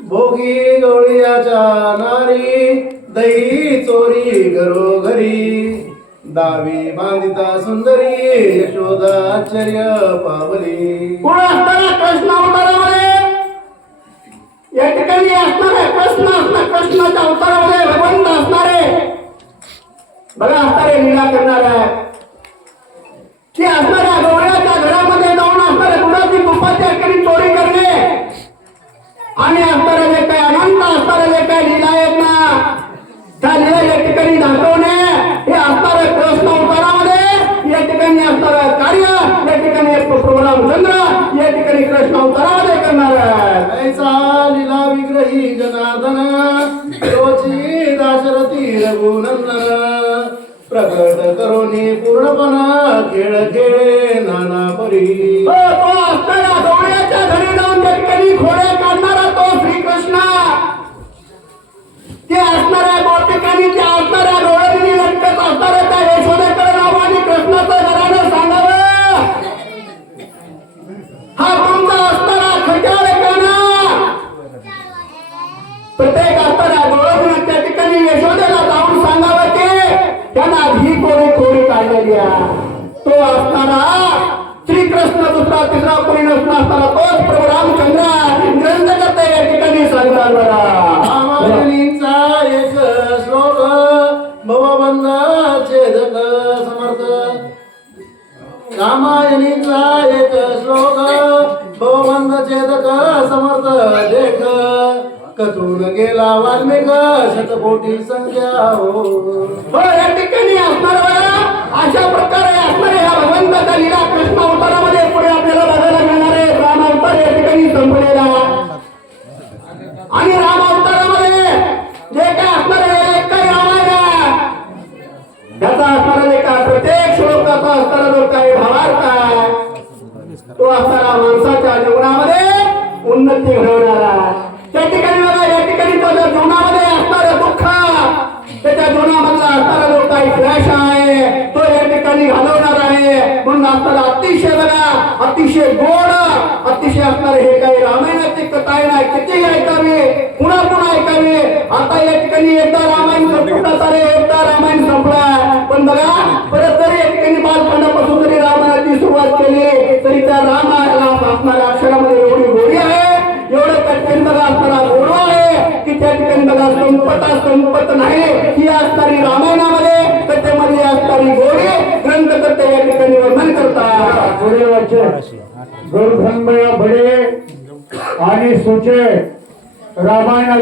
भोगी गवळीयाच्या नारी दही चोरी घरोघरी. दावी बांधिता सुंदरी यशोदाचर्य पावली. कोण असताना कृष्ण अवतारामध्ये? या ठिकाणी असणारे कृष्ण असणार कृष्णाच्या अवतारामध्ये भगवंत असणारे बघा असणारे लीला करणाऱ्या की असणाऱ्या गवळ्याच्या घरामध्ये जाऊन असणाऱ्या गुणाची तुपाची ठिकाणी चोरी करणे? आणि असणारे जे काही अनंत असणारे जे काही लीला आहेत ना त्या लीला या ठिकाणी दाखवणे हे असणारे कृष्ण अवतारामध्ये या ठिकाणी असणारं कार्य या ठिकाणी प्रोग्राम चंद्र या ठिकाणी कृष्ण अवतारामध्ये करणार. लीला विग्रही जनार्दन दाशरथी रघुनंदन प्रकट करोनी पूर्णपणा खेळ खेळे नाना परी. तो तो असणाऱ्या आहे तो असणारा श्रीकृष्ण दुसरा तिसरा कोणी नसला असताना तोच प्रभू रामचंद्र ग्रंथकर्ता या ठिकाणी सांगतात बरा रामायणीचा एक श्लोक भवबंध छेदक समर्थ. लेख कथून गेला वाल्मिक शतकोटी संख्या हो. या ठिकाणी असणार अशा प्रकारे असणारे या भगवंताचा लिला कृष्ण अवतारामध्ये पुढे आपल्याला बघायला मिळणार आहे. राम अवतार या ठिकाणी संपलेला. आणि राम अवतारामध्ये जे काय असणार आहे काय रामायण त्याचा असणारा जे काय प्रत्येक श्लोकाचा असणारा जो काही भावार्थ आहे तो असणारा माणसाच्या जीवनामध्ये उन्नती घडवणारा त्या ठिकाणी बघा या ठिकाणी त्याच्या जीवनामध्ये असणारं दुःख त्याच्या जीवनामधला असणारा जो काही क्लेश आहे तो या ठिकाणी घालवणार आहे म्हणून असणारा अतिशय बघा अतिशय गोड अतिशय असणारे हे काही रामायणाचे कथा आहे किती ऐकावे? पुन्हा पुन्हा ऐकावे. आता या ठिकाणी एकदा रामायण संपतात सारे एकदा रामायण संपला. पण बघा परत जरी या ठिकाणी बालपणापासून जरी रामायणाची सुरुवात केली तरी त्या रामायणाला असणाऱ्या अक्षरामध्ये एवढी गोडी आहे एवढं कठीण बघा असणारा गोडवा आहे की त्या ठिकाणी बघा संपता संपत नाही. ही असणारी रामायण कथेमध्ये असणारी गोडी ग्रंथकर्ते या ठिकाणी वर्णन करतात गुरुधन्मय बडे आणि सुचे रामायणा